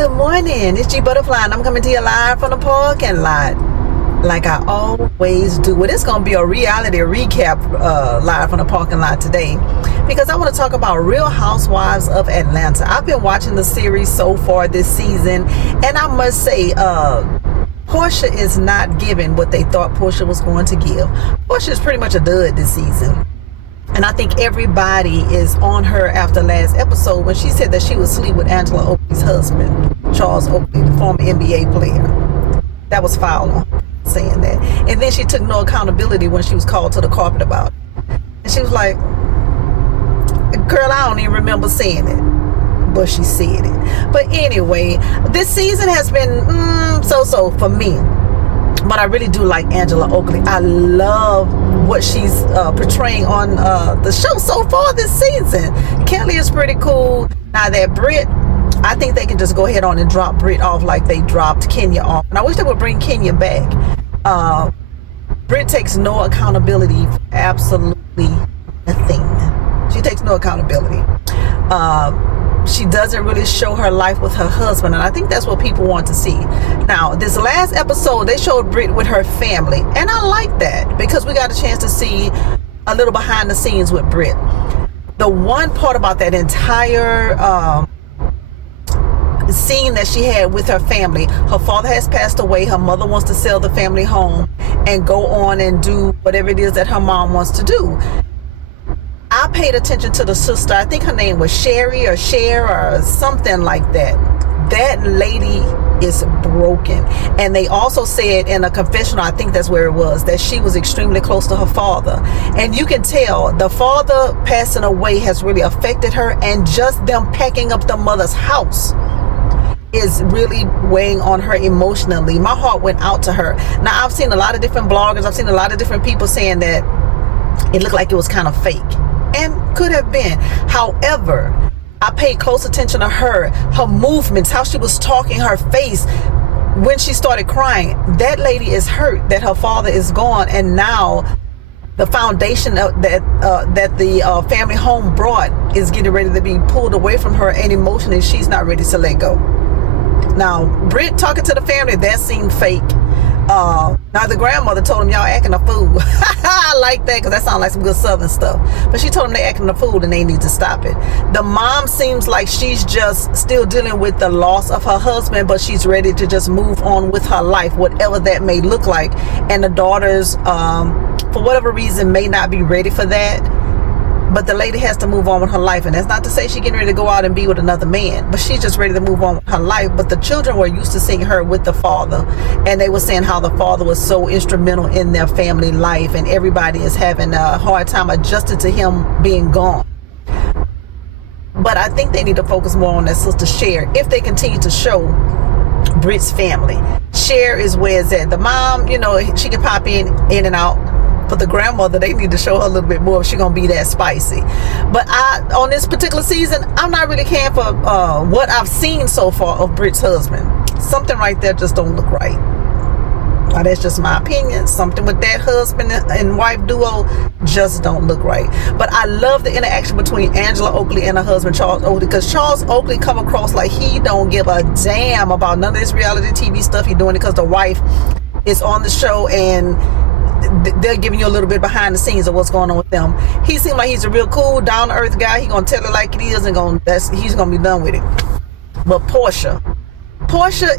Good morning. It's G Butterfly, and I'm coming to you live from the parking lot, like I always do. Well, it's going to be a reality recap live from the parking lot today, because I want to talk about Real Housewives of Atlanta. I've been watching the series so far this season, and I must say, Porsha is not giving what they thought Porsha was going to give. Porsha is pretty much a dud this season. And I think everybody is on her after last episode when she said that she would sleep with Angela Oakley's husband, Charles Oakley, the former NBA player. That was foul on saying that. And then she took no accountability when she was called to the carpet about it. And she was like, girl, I don't even remember saying it. But she said it. But anyway, this season has been so-so for me. But I really do like Angela Oakley. I love what she's portraying on the show so far this season. Kelly is pretty cool. Now that Britt, I think they can just go ahead on and drop Britt off like they dropped Kenya off. And I wish they would bring Kenya back. Britt takes no accountability for absolutely nothing. She takes no accountability. She doesn't really show her life with her husband, and I think that's what people want to see. Now, this last episode, they showed Britt with her family, and I like that because we got a chance to see a little behind the scenes with Britt. The one part about that entire scene that she had with her family, her father has passed away, her mother wants to sell the family home and go on and do whatever it is that her mom wants to do. I paid attention to the sister. I think her name was Sherry or Cher or something like that. That lady is broken. And they also said in a confessional, I think that's where it was, that she was extremely close to her father. And you can tell the father passing away has really affected her, and just them packing up the mother's house is really weighing on her emotionally. My heart went out to her. Now, I've seen a lot of different bloggers, I've seen a lot of different people saying that it looked like it was kind of fake. And could have been. However, I paid close attention to her movements, how she was talking, her face when she started crying. That lady is hurt that her father is gone, and now the foundation that the family home brought is getting ready to be pulled away from her, and emotionally she's not ready to let go. Now, Britt talking to the family, that seemed fake. Now the grandmother told him, y'all acting a fool. I like that because that sounds like some good southern stuff. But she told him they acting a fool and they need to stop it. The mom seems like she's just still dealing with the loss of her husband, but she's ready to just move on with her life, whatever that may look like. And the daughters, for whatever reason, may not be ready for that. But the lady has to move on with her life. And that's not to say she's getting ready to go out and be with another man, but she's just ready to move on with her life. But the children were used to seeing her with the father, and they were saying how the father was so instrumental in their family life, and everybody is having a hard time adjusting to him being gone. But I think they need to focus more on that sister Cher if they continue to show Britt's family. Cher is where it's at. The mom, you know, she can pop in and out. But the grandmother, they need to show her a little bit more if she's going to be that spicy. But on this particular season, I'm not really caring for what I've seen so far of Britt's husband. Something right there just don't look right. Now, that's just my opinion. Something with that husband and wife duo just don't look right. But I love the interaction between Angela Oakley and her husband, Charles Oakley, because Charles Oakley come across like he don't give a damn about none of this reality TV stuff he's doing, because the wife is on the show and they're giving you a little bit behind the scenes of what's going on with them. He seemed like he's a real cool, down-to-earth guy. He's gonna tell it like it is, and he's gonna be done with it. But Porsha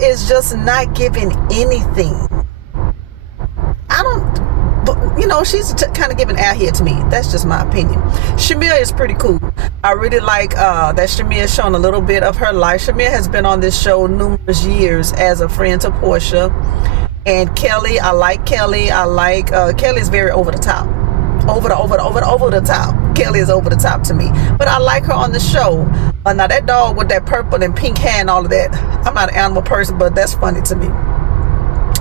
is just not giving anything. She's kind of giving out here to me. That's just my opinion. Shamir is pretty cool. I really like that Shamir is showing a little bit of her life. Shamir has been on this show numerous years as a friend to Porsha. And Kelly, I like Kelly. I like Kelly's very over the top. Over the top. Kelly is over the top to me. But I like her on the show. Now that dog with that purple and pink hair and all of that, I'm not an animal person, but that's funny to me.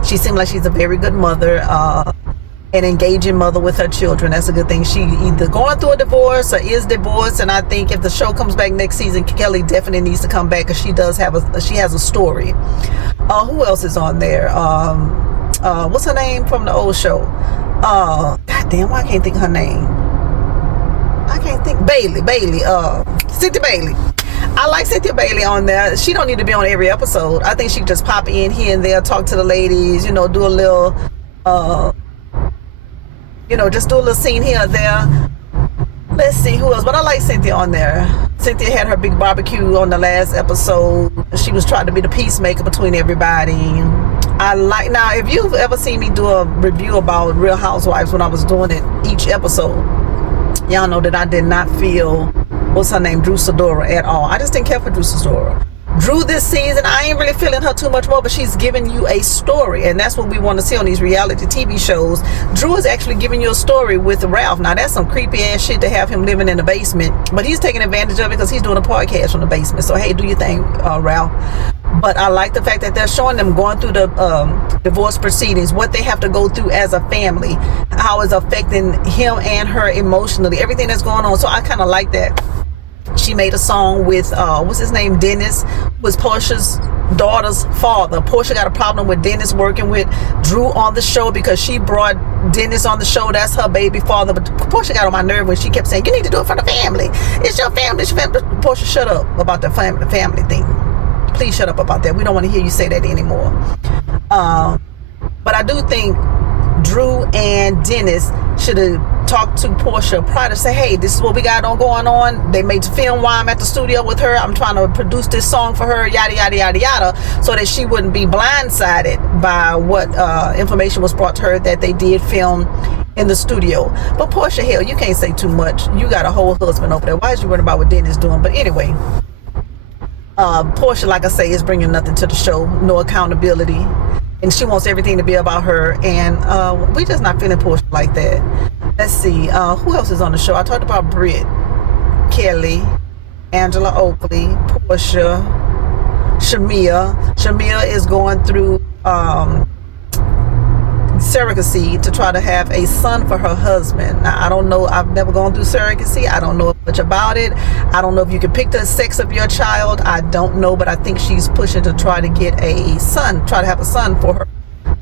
She seems like she's a very good mother, an engaging mother with her children. That's a good thing. She either going through a divorce or is divorced, and I think if the show comes back next season, Kelly definitely needs to come back, because she has a story. Who else is on there? What's her name from the old show? God damn, I can't think of her name. I can't think. Bailey, Cynthia Bailey. I like Cynthia Bailey on there. She don't need to be on every episode. I think she can just pop in here and there, talk to the ladies, you know, do a little, you know, just do a little scene here or there. Let's see who else. But I like Cynthia on there. Cynthia had her big barbecue on the last episode. She was trying to be the peacemaker between everybody. I like, now if you've ever seen me do a review about Real Housewives when I was doing it each episode, y'all know that I did not feel, what's her name, Drew Sidora at all. I just didn't care for Drew Sidora. Drew this season, I ain't really feeling her too much more, but she's giving you a story, and that's what we want to see on these reality TV shows. Drew is actually giving you a story with Ralph. Now that's some creepy ass shit to have him living in the basement, but he's taking advantage of it because he's doing a podcast from the basement. So hey, do your thing, Ralph. But I like the fact that they're showing them going through the divorce proceedings, what they have to go through as a family, how it's affecting him and her emotionally, everything that's going on. So I kind of like that. She made a song with what's his name, Dennis, was Porsha's daughter's father. Porsha got a problem with Dennis working with Drew on the show because she brought Dennis on the show. That's her baby father. But Porsha got on my nerve when she kept saying, you need to do it for the family. It's your family. It's your family. Porsha, shut up about the family thing. Please shut up about that. We don't want to hear you say that anymore. But I do think Drew and Dennis should have talked to Porsha prior to say, hey, this is what we got on going on. They made the film while I'm at the studio with her. I'm trying to produce this song for her, yada, yada, yada, yada, so that she wouldn't be blindsided by what information was brought to her that they did film in the studio. But Porsha, hell, you can't say too much. You got a whole husband over there. Why is you worried about what Dennis doing? But anyway, Porsha, like I say, is bringing nothing to the show. No accountability. And she wants everything to be about her. And we just not feeling Porsha like that. Let's see. Who else is on the show? I talked about Britt, Kelly, Angela Oakley, Porsha, Shamia. Shamia is going through surrogacy to try to have a son for her husband. Now, I don't know. I've never gone through surrogacy. I don't know much about it. I don't know if you can pick the sex of your child. I don't know, but I think she's pushing to try to get a son, try to have a son for her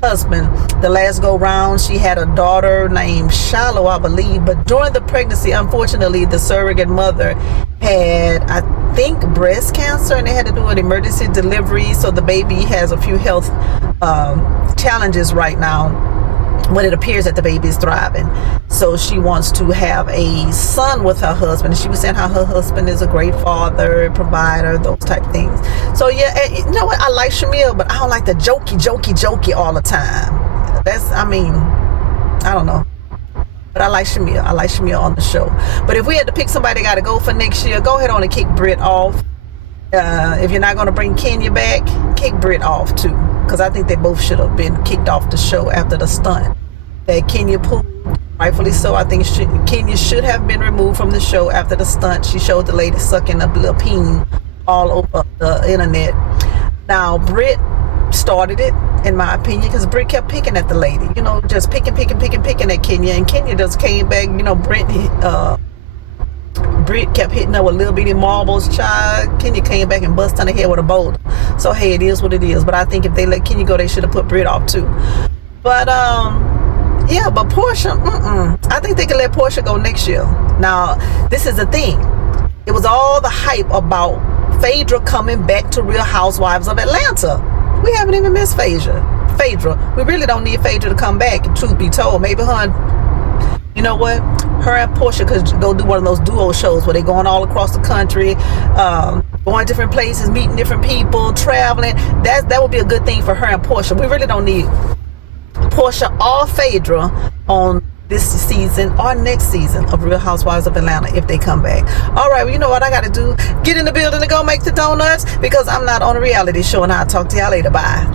husband. The last go round, she had a daughter named Shiloh, I believe, but during the pregnancy, unfortunately, the surrogate mother had, I think, breast cancer, and they had to do an emergency delivery. So the baby has a few health challenges right now, when it appears that the baby is thriving. So she wants to have a son with her husband. And she was saying how her husband is a great father, provider, those type of things. So yeah, you know what? I like Shamil, but I don't like the jokey all the time. That's, I mean, I don't know. But I like Shamil. I like Shamil on the show. But if we had to pick somebody that got to go for next year, go ahead on and kick Britt off. If you're not going to bring Kenya back, kick Britt off too. Because I think they both should have been kicked off the show after the stunt that Kenya pulled. Rightfully so. I think Kenya should have been removed from the show after the stunt. She showed the lady sucking a little peen all over the internet. Now, Britt started it, in my opinion, because Britt kept picking at the lady. You know, just picking at Kenya. And Kenya just came back. You know, Britt kept hitting her with little bitty marbles, child. Kenya came back and bust on the head with a boulder. So hey, it is what it is. But I think if they let Kenya go, they should have put Britt off too. But yeah, but Porsha, I think they can let Porsha go next year. Now, this is the thing. It was all the hype about Phaedra coming back to Real Housewives of Atlanta. We haven't even missed Phaedra. We really don't need Phaedra to come back, truth be told. Maybe her and, you know what? Her and Porsha could go do one of those duo shows where they're going all across the country, going different places, meeting different people, traveling. That would be a good thing for her and Porsha. We really don't need Porsha or Phaedra on this season or next season of Real Housewives of Atlanta if they come back. All right, well, you know what I got to do? Get in the building and go make the donuts, because I'm not on a reality show, and I'll talk to y'all later. Bye.